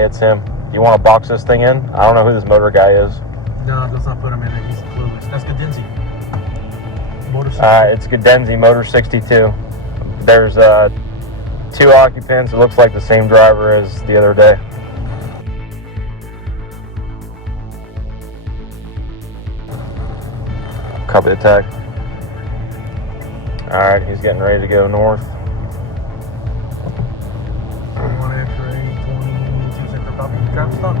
Hey, it's him. Do you want to box this thing in? I don't know who this motor guy is. No, let's not put him in it. He's clueless. That's Gadenzi. Motor 62. It's Gadenzi, Motor 62. There's 2 occupants. It looks like the same driver as the other day. Copy the tag. Alright, he's getting ready to go north. 1 X-ray, 22 center copy. Traffic stop.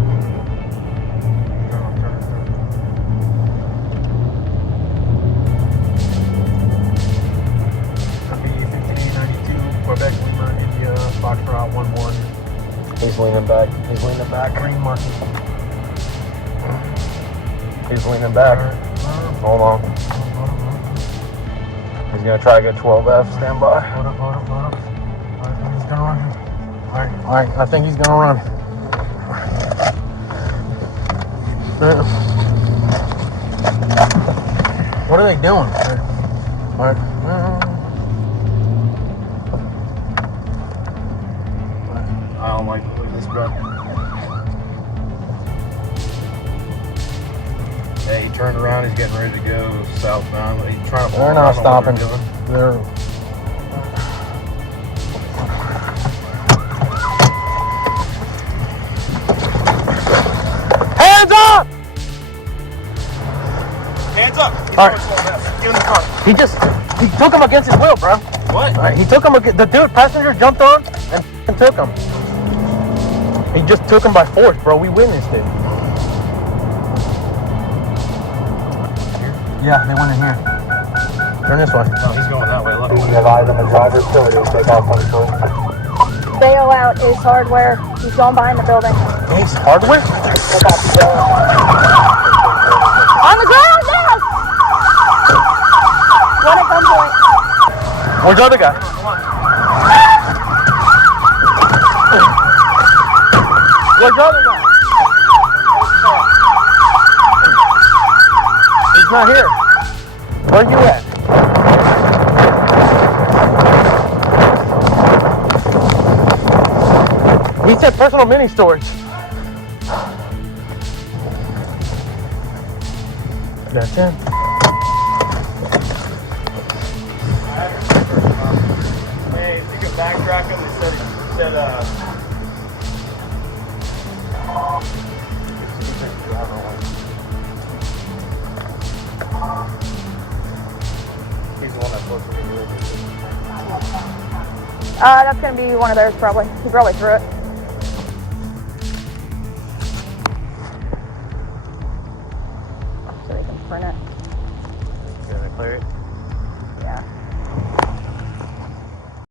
Copy 5892, Quebec, Lima, India, Foxtrot 11. He's leaning back. He's leaning back. Green marking. He's leaning back. Hold on. He's gonna try to get 12F. Stand by. Hold up. Alright, he's gonna run. Alright, I think he's gonna run. What are they doing? Alright. I don't like this guy. Yeah, he turned around. He's getting ready to go southbound. He's trying to. They're not stopping. They're. Hands up! Hands up! All right. Get in the car. He took him against his will, bro. What? All right, he took him. The dude passenger jumped on and took him. He just took him by force, bro. We witnessed it. Yeah, they went in here. Turn this way. No, he's going that way. Look. Advise on the driver's ability to take off control. Bail out is hardware. He's going behind the building. Ace Hardware? On the ground now! One at gunpoint. Where's the other guy? Where's the other guy? He's not here. Where you at? He said personal mini storage. That's him. Hey, if you can backtrack him, they said He's the one that's supposed to be moving. That's gonna be one of theirs probably. He probably threw it. So they can print it. Gonna clear it? Yeah.